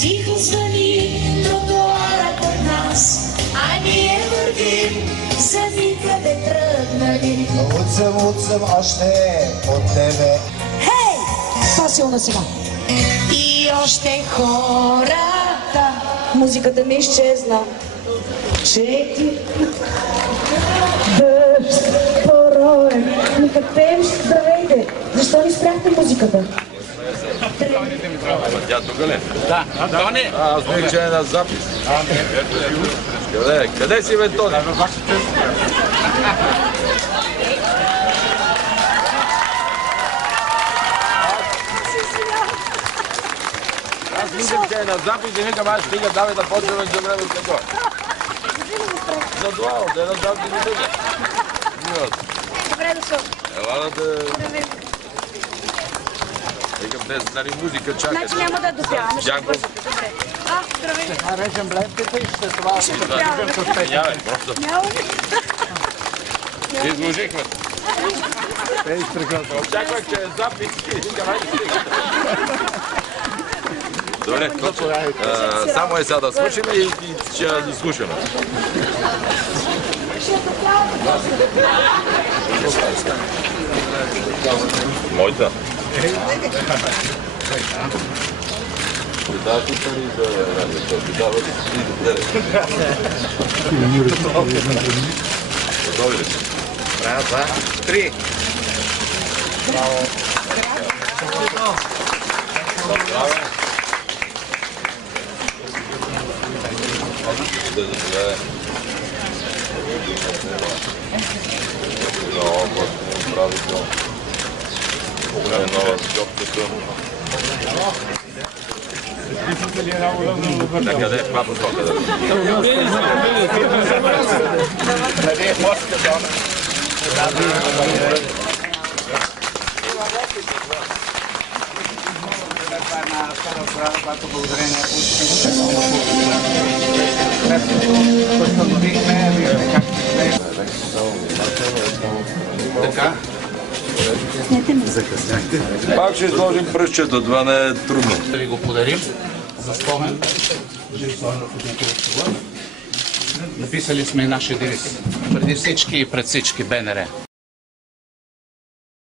Тихо звъни тротуара под нас, а ние вървим за никъде тръгнали. Луд съм още от тебе. Хей! По-силно сега. И още хората. Музиката ми изчезна. Чети. Дъжд, пороем. Ми как пеем, здравейте. Защо ни спряхте музиката? Тя тук ли? Да. Тони? Аз мисля, че е на запис. Къде си, бе, Тони? Аз мислям, че е на запис и викам, аз стига, давай да почваме за време с него. За това, да е на запис и тук. Добре дошъл. Ела да те... Викам, днес, нали, музика чакаш. Значи няма да допяваме, ще Дянков. бързате. Добре. Здравейте. Режем лентите и ще това. Ще допяваме. Нямай, просто. Няма ли? Изложихме. Очаквах, че е запис и викам, айде стига. Добре, точно. Само е сега да свършим и ще ни слушаме. Моята. Ти даваш ли пари за радиото? Ти даваш ли готови ли? Трябва, два, три. Браво. Да заповядай. Много правилно. Погледна нова жопката. На къде е папа тока? Къде е моската? Това е на стара сграда, която благодарение на възстановихме, виждаме как ще така. Пак ще изложим пръстчето, това не е трудно. Да ви го подарим за спомен. Написали сме нашия девиз. Преди всички и пред всички БНР.